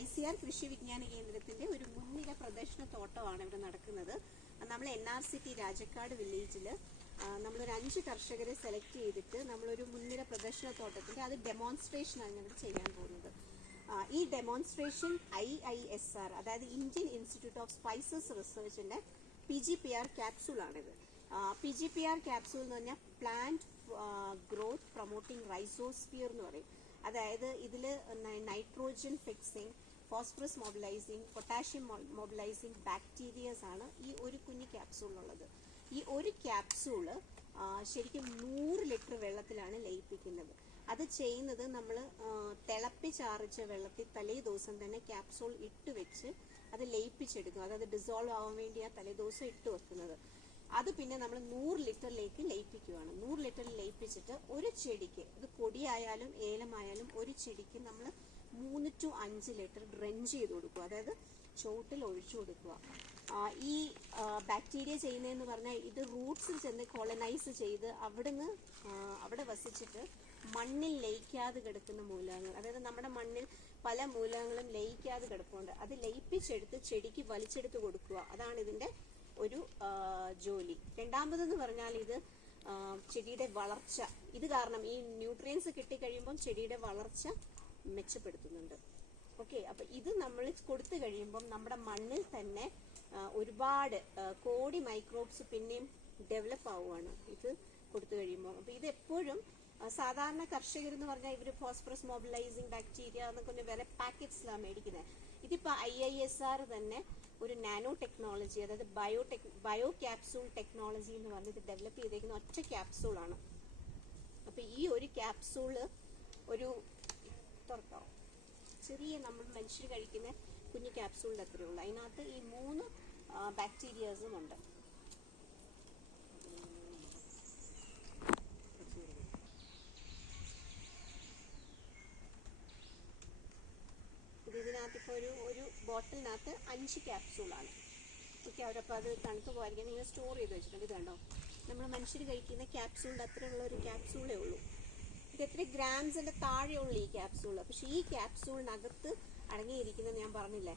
ICR കൃഷി വിജ്ഞാന കേന്ദ്രത്തിന്റെ ഒരു മുൻനിര പ്രദർശന തോട്ടമാണ് ഇവിടെ നടക്കുന്നത്. നമ്മൾ NRCT രാജക്കാട് വില്ലേജിൽ നമ്മളൊരു 5 കർഷകരെ സെലക്ട് ചെയ്തിട്ട് നമ്മളൊരു മുൻനിര പ്രദർശന തോട്ടത്തിന്റെ അത് ഡെമോൺസ്ട്രേഷനാണ് ഇവിടെ ചെയ്യാൻ പോകുന്നത്. ഈ ഡെമോൺസ്ട്രേഷൻ IISR അതായത് ഇന്ത്യൻ ഇൻസ്റ്റിറ്റ്യൂട്ട് ഓഫ് സ്പൈസസ് റിസർച്ചിന്റെ PGPR ക്യാപ്സൂളാണിത്. PGPR ക്യാപ്സൂൾ എന്ന് പറഞ്ഞാൽ പ്ലാന്റ് ഗ്രോത്ത് പ്രൊമോട്ടിംഗ് റൈസോസ്ഫിയർ എന്ന് പറയും. അതായത് ഇതിൽ nitrogen fixing, phosphorus mobilising, potassium mobilising bacterias ആണ് ഈ ഒരു കുഞ്ഞു ക്യാപ്സൂളിലുള്ളത്. ഈ ഒരു ക്യാപ്സൂള് ശരിക്കും 100 ലിറ്റർ വെള്ളത്തിലാണ് ലയിപ്പിക്കുന്നത്. അത് ചെയ്യുന്നത് നമ്മൾ തിളപ്പിച്ചാറിച്ച വെള്ളത്തിൽ തലേ ദിവസം തന്നെ ക്യാപ്സൂൾ ഇട്ട് വെച്ച് അത് ലയിപ്പിച്ചെടുക്കും. അതായത് ഡിസോൾവ് ആവാൻ വേണ്ടി ആ തലേ ദിവസം ഇട്ട് വെക്കുന്നത്. അത് പിന്നെ നമ്മൾ 100 ലിറ്ററിലേക്ക് ലയിപ്പിക്കുകയാണ്. 100 ലിറ്ററിൽ ലയിപ്പിച്ചിട്ട് ഒരു ചെടിക്ക്, ഇത് പൊടിയായാലും ഏലമായാലും ഒരു ചെടിക്ക് നമ്മൾ 3 to 5 ലിറ്റർ ഡ്രെഞ്ച് ചെയ്ത് കൊടുക്കുക. അതായത് ചോട്ടിൽ ഒഴിച്ചു കൊടുക്കുക. ഈ ബാക്ടീരിയ ചെയ്യുന്നതെന്ന് പറഞ്ഞാൽ ഇത് റൂട്ട്സിൽ ചെന്ന് കോളനൈസ് ചെയ്ത് അവിടെ വസിച്ചിട്ട് മണ്ണിൽ ലയിക്കാതെ കിടക്കുന്ന മൂലകങ്ങൾ, അതായത് നമ്മുടെ മണ്ണിൽ പല മൂലകങ്ങളും ലയിക്കാതെ കിടപ്പുണ്ട്, അത് ലയിപ്പിച്ചെടുത്ത് ചെടിക്ക് വലിച്ചെടുത്ത് കൊടുക്കുക. അതാണ് ഇതിന്റെ ഒരു ജോലി. രണ്ടാമതെന്ന് പറഞ്ഞാൽ ഇത് ചെടിയുടെ വളർച്ച, ഇത് കാരണം ഈ ന്യൂട്രിയൻസ് കിട്ടിക്കഴിയുമ്പോൾ ചെടിയുടെ വളർച്ച മെച്ചപ്പെടുത്തുന്നുണ്ട്. ഓക്കെ, അപ്പൊ ഇത് നമ്മൾ കൊടുത്തു കഴിയുമ്പം നമ്മുടെ മണ്ണിൽ തന്നെ ഒരുപാട് കോടി മൈക്രോബ്സ് പിന്നെയും ഡെവലപ്പ് ആവുകയാണ് ഇത് കൊടുത്തു കഴിയുമ്പോൾ. അപ്പൊ ഇത് എപ്പോഴും സാധാരണ കർഷകരെന്ന് പറഞ്ഞാൽ ഇവര് ഫോസ്ഫറസ് മൊബിലൈസിങ് ബാക്ടീരിയ എന്നൊക്കെ വേറെ പാക്കറ്റ്സിലാണ് മേടിക്കുന്നത്. ഇതിപ്പോ IISR തന്നെ ഒരു നാനോ ടെക്നോളജി, അതായത് ബയോ ക്യാപ്സൂൾ ടെക്നോളജി എന്ന് പറഞ്ഞ് ഇത് ഡെവലപ്പ് ചെയ്തേക്കുന്ന ഒറ്റ ക്യാപ്സൂളാണ്. അപ്പൊ ഈ ഒരു ക്യാപ്സൂള് ഒരു തുറക്കാം, ചെറിയ നമ്മൾ മനുഷ്യർ കഴിക്കുന്ന കുഞ്ഞു ക്യാപ്സൂളിന്റെ അത്രയേ ഉള്ളൂ. അതിനകത്ത് ഈ 3 ബാക്ടീരിയസും ഉണ്ട്. ഇതിനകത്ത് ഇപ്പോൾ ഒരു ബോട്ടിലിനകത്ത് 5 ക്യാപ്സൂളാണ്. ഓക്കെ, അവരപ്പോൾ അത് തണുത്ത് പോകാതിരിക്കാൻ ഇങ്ങനെ സ്റ്റോർ ചെയ്ത് വെച്ചിട്ടുണ്ട്. ഇത് കണ്ടോ, നമ്മൾ മനുഷ്യർ കഴിക്കുന്ന ക്യാപ്സൂളിൻ്റെ അത്രയുള്ള ഒരു ക്യാപ്സൂളേ ഉള്ളൂ. ഇത് എത്ര ഗ്രാംസിന്റെ താഴെയുള്ള ഈ ക്യാപ്സൂൾ. പക്ഷെ ഈ ക്യാപ്സൂളിനകത്ത് അടങ്ങിയിരിക്കുന്നത് ഞാൻ പറഞ്ഞില്ലേ,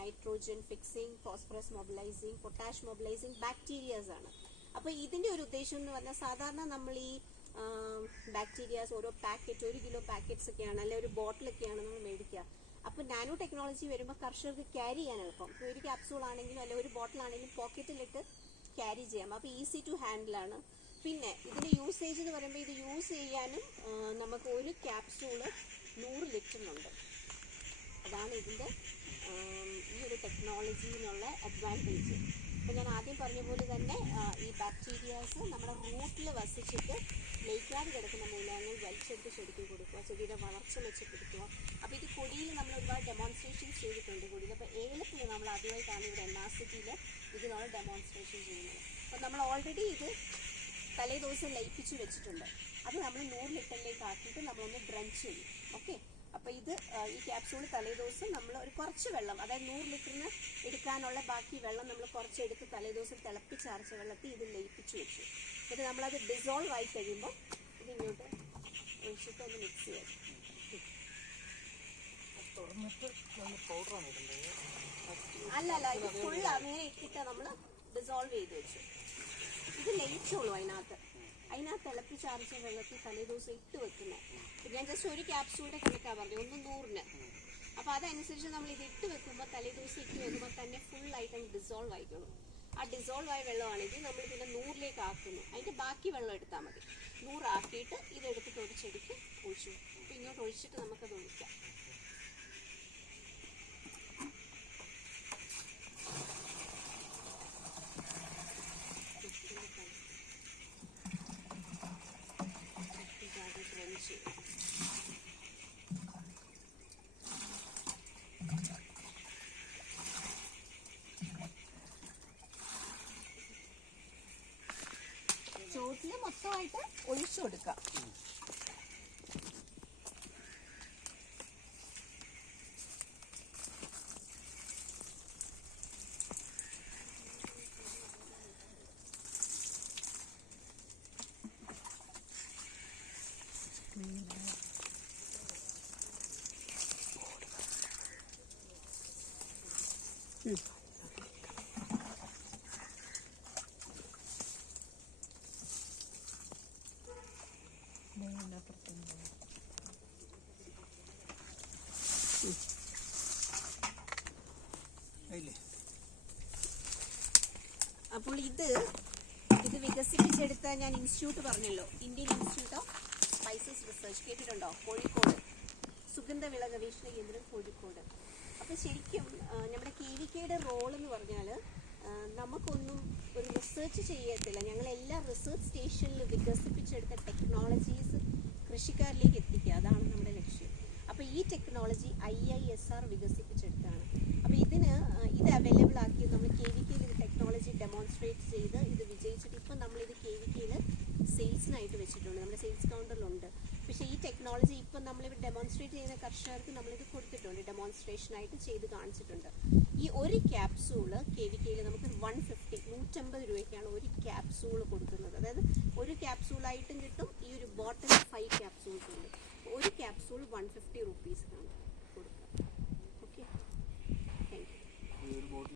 nitrogen fixing, phosphorus mobilising, potash mobilising bacterias ആണ്. അപ്പൊ ഇതിന്റെ ഒരു ഉദ്ദേശം എന്ന് പറഞ്ഞാൽ സാധാരണ നമ്മൾ ഈ ബാക്ടീരിയാസ് ഓരോ പാക്കറ്റ് 1 കിലോ പാക്കറ്റ്സ് ഒക്കെയാണ്, അല്ലെ ഒരു ബോട്ടിലൊക്കെയാണ് നമ്മൾ മേടിക്കുക. അപ്പൊ നാനോ ടെക്നോളജി വരുമ്പോൾ കർഷകർക്ക് ക്യാരി ചെയ്യാൻ എളുപ്പം. ഇപ്പൊ ഒരു ക്യാപ്സൂൾ ആണെങ്കിലും അല്ലെ ഒരു ബോട്ടിലാണെങ്കിലും പോക്കറ്റിലിട്ട് ക്യാരി ചെയ്യാം. അപ്പൊ ഈസി ടു ഹാൻഡിൽ ആണ്. പിന്നെ ഇതിന്റെ യൂസേജ് എന്ന് പറയുമ്പോൾ ഇത് യൂസ് ചെയ്യാനും നമുക്ക് ഒരു ക്യാപ്സൂള് 100 ലിറ്ററിനുണ്ട്. അതാണ് ഇതിന്റെ ഈ ഒരു ടെക്നോളജിന്നുള്ള അഡ്വാൻറ്റേജ്. അപ്പൊ ഞാൻ ആദ്യം പറഞ്ഞ പോലെ തന്നെ ഈ ബാക്ടീരിയാസ് നമ്മുടെ റൂട്ടിൽ വസിച്ചിട്ട് ലയിക്കാതെ കിടക്കുന്ന മൂലകങ്ങൾ വലിച്ചെടുത്ത് ചെടിക്ക് കൊടുക്കുക, ചെടിയുടെ വളർച്ച മെച്ചപ്പെടുത്തുക. അപ്പൊ ഇത് കൊടിയിൽ നമ്മൾ ഒരുപാട് ഡെമോൺസ്ട്രേഷൻസ് ചെയ്തിട്ടുണ്ട്. കൊടിയിൽ അപ്പൊ ഏലത്തിൽ നമ്മൾ ആദ്യമായിട്ടാണ് ഇവിടെ NRCTയിൽ ഇതിനുള്ള ഡെമോൺസ്ട്രേഷൻ ചെയ്യുന്നത്. അപ്പൊ നമ്മൾ ഓൾറെഡി ഇത് തലേ ദിവസം ലയിപ്പിച്ച് വെച്ചിട്ടുണ്ട്. അത് നമ്മൾ 100 ലിറ്ററിലേക്ക് ആക്കിയിട്ട് നമ്മളൊന്ന് ഡ്രഞ്ച് ചെയ്യും. ഓക്കെ, അപ്പൊ ഇത് ഈ ക്യാപ്സൂൾ തലേ ദിവസം നമ്മൾ ഒരു കുറച്ച് വെള്ളം, അതായത് 100 ലിറ്ററിന് എടുക്കാനുള്ള ബാക്കി വെള്ളം നമ്മൾ കുറച്ചെടുത്ത് തലേ ദിവസം തിളപ്പിച്ചാർച്ച വെള്ളത്തിൽ ഇത് ലയിപ്പിച്ച് വെച്ചു. എന്നിട്ട് നമ്മളത് ഡിസോൾവ് ആയി കഴിയുമ്പോൾ ഇത് ഇങ്ങോട്ട് ഒഴിച്ചിട്ട് ഒന്ന് മിക്സ് ചെയ്യാം. അല്ലല്ല, ഇത് ഫുൾ അങ്ങനെ ഇട്ടിട്ട് നമ്മൾ ഡിസോൾവ് ചെയ്ത് വെച്ചു. ഇത് ലയിച്ചോളൂ. അതിനകത്ത് തിളപ്പിച്ചാർച്ച വെള്ളത്തിൽ തലേ ദിവസം ഇട്ട് വെക്കുന്നത്. ഞാൻ ജസ്റ്റ് ഒരു ക്യാപ്സൂളിന്റെ കണക്കാ പറഞ്ഞു, 100ന്. അപ്പൊ അതനുസരിച്ച് നമ്മൾ ഇത് ഇട്ട് വെക്കുമ്പോൾ തലേ ദിവസം ഇട്ട് വെക്കുമ്പോൾ തന്നെ ഫുൾ ആയിട്ട് ഡിസോൾവ് ആയിക്കോളും. ആ ഡിസോൾവ് ആയ വെള്ളമാണെങ്കിൽ നമ്മൾ പിന്നെ 100ലേക്ക് ആക്കുന്നു. അതിന്റെ ബാക്കി വെള്ളം എടുത്താൽ മതി. 100 ആക്കിയിട്ട് ഇതെടുത്തിട്ട് ഒരു ചെടിക്ക് ഒഴിച്ചു. അപ്പൊ ഇങ്ങോട്ട് ഒഴിച്ചിട്ട് നമുക്കത് ഒഴിക്കാം. ചോട്ടില് മൊത്തമായിട്ട് ഒഴിച്ചു കൊടുക്കാം. അപ്പോൾ ഇത് വികസിപ്പിച്ചെടുത്ത ഞാൻ ഇൻസ്റ്റിറ്റ്യൂട്ട് പറഞ്ഞല്ലോ, Indian institute of spices research, കേട്ടിട്ടുണ്ടോ? കോഴിക്കോട്, സുഗന്ധവിള ഗവേഷണ കേന്ദ്രം കോഴിക്കോട്. അപ്പോൾ ശരിക്കും നമ്മുടെ KVKയുടെ റോൾ എന്ന് പറഞ്ഞാൽ നമുക്കൊന്നും ഒരു റിസർച്ച് ചെയ്യത്തില്ല, ഞങ്ങൾ എല്ലാ റിസർച്ച് സ്റ്റേഷനിലും വികസിപ്പിച്ചെടുത്ത ടെക്നോളജീസ് കൃഷിക്കാരിലേക്ക് എത്തിക്കുക, അതാണ് നമ്മുടെ ലക്ഷ്യം. അപ്പോൾ ഈ ടെക്നോളജി IISR വികസിപ്പിച്ചെടുത്താണ്. അപ്പോൾ ഇത് അവൈലബിൾ ആക്കി നമ്മൾ KVKയിൽ ഇത് ടെക്നോളജി ഡെമോൺസ്ട്രേറ്റ് ചെയ്ത് ഇത് വിജയിച്ചിട്ട് ഇപ്പം നമ്മളിത് KVKയിൽ സെയിൽസിനായിട്ട് വെച്ചിട്ടുണ്ട്, നമ്മുടെ സെയിൽസ് കൗണ്ടറിലുണ്ട്. പക്ഷേ ഈ ടെക്നോളജി ഇപ്പം നമ്മളിവിടെ ഡെമോൺസ്ട്രേറ്റ് ചെയ്യുന്ന കർഷകർക്ക് നമ്മളിത് കൊടുത്തിട്ടുണ്ട്, ഡെമോൺസ്ട്രേഷനായിട്ട് ചെയ്ത് കാണിച്ചിട്ടുണ്ട്. ഈ ഒരു ക്യാപ്സൂള് KVKയിൽ നമുക്ക് 150 രൂപയ്ക്കാണ് ഒരു ക്യാപ്സൂൾ കൊടുക്കുന്നത്. അതായത് ഒരു ക്യാപ്സൂളായിട്ടും കിട്ടും, ഈ ഒരു ബോട്ടിൽ 5 ക്യാപ്സൂൾസ് ഉണ്ട്. ഒരു ക്യാപ്സൂൾ 150 റുപ്പീസാണ്.